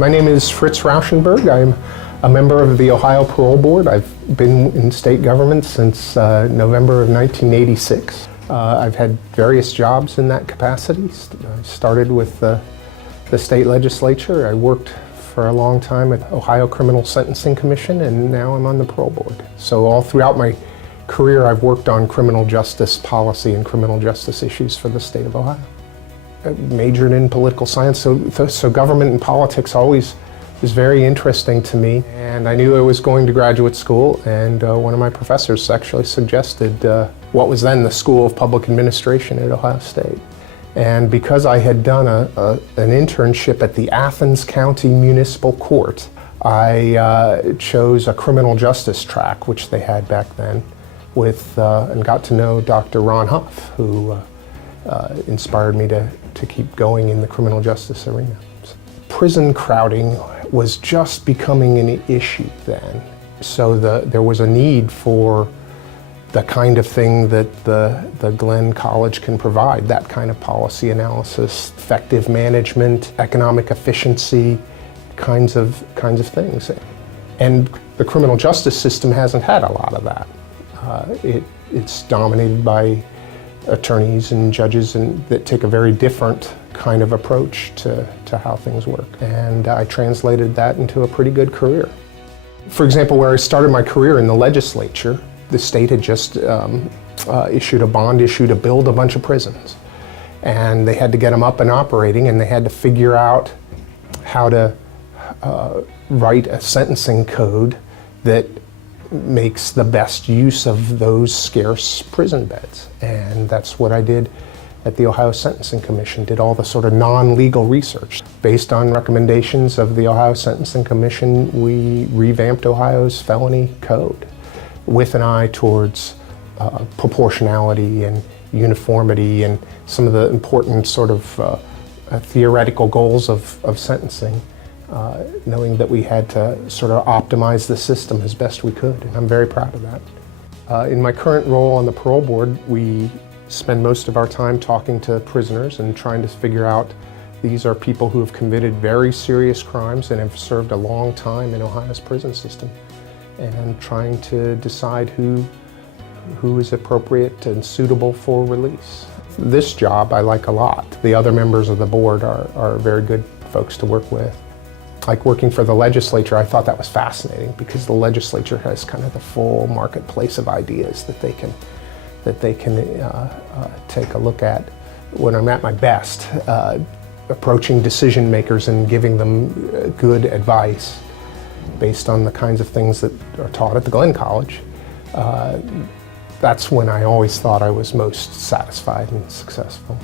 My name is Fritz Rauschenberg. I'm a member of the Ohio Parole Board. I've been in state government since November of 1986. I've had various jobs in that capacity. I started with the state legislature. I worked for a long time at Ohio Criminal Sentencing Commission, and now I'm on the Parole Board. So all throughout my career, I've worked on criminal justice policy and criminal justice issues for the state of Ohio. I majored in political science, so government and politics always was very interesting to me. And I knew I was going to graduate school, and one of my professors actually suggested what was then the School of Public Administration at Ohio State. And because I had done an internship at the Athens County Municipal Court, I chose a criminal justice track, which they had back then, and got to know Dr. Ron Huff, who inspired me to keep going in the criminal justice arena. Prison crowding was just becoming an issue then. So there was a need for the kind of thing that the Glenn College can provide, that kind of policy analysis, effective management, economic efficiency, kinds of things. And the criminal justice system hasn't had a lot of that. It's dominated by attorneys and judges that take a very different kind of approach to how things work. And I translated that into a pretty good career. For example, where I started my career in the legislature, the state had just issued a bond issue to build a bunch of prisons. And they had to get them up and operating, and they had to figure out how to write a sentencing code that makes the best use of those scarce prison beds. And that's what I did at the Ohio Sentencing Commission, did all the sort of non-legal research. Based on recommendations of the Ohio Sentencing Commission, we revamped Ohio's felony code with an eye towards proportionality and uniformity and some of the important sort of theoretical goals of sentencing. Knowing that we had to sort of optimize the system as best we could, and I'm very proud of that. In my current role on the parole board, we spend most of our time talking to prisoners and trying to figure out, these are people who have committed very serious crimes and have served a long time in Ohio's prison system, and trying to decide who is appropriate and suitable for release. This job I like a lot. The other members of the board are very good folks to work with. Like working for the legislature, I thought that was fascinating because the legislature has kind of the full marketplace of ideas that they can take a look at. When I'm at my best, approaching decision makers and giving them good advice based on the kinds of things that are taught at the Glenn College, that's when I always thought I was most satisfied and successful.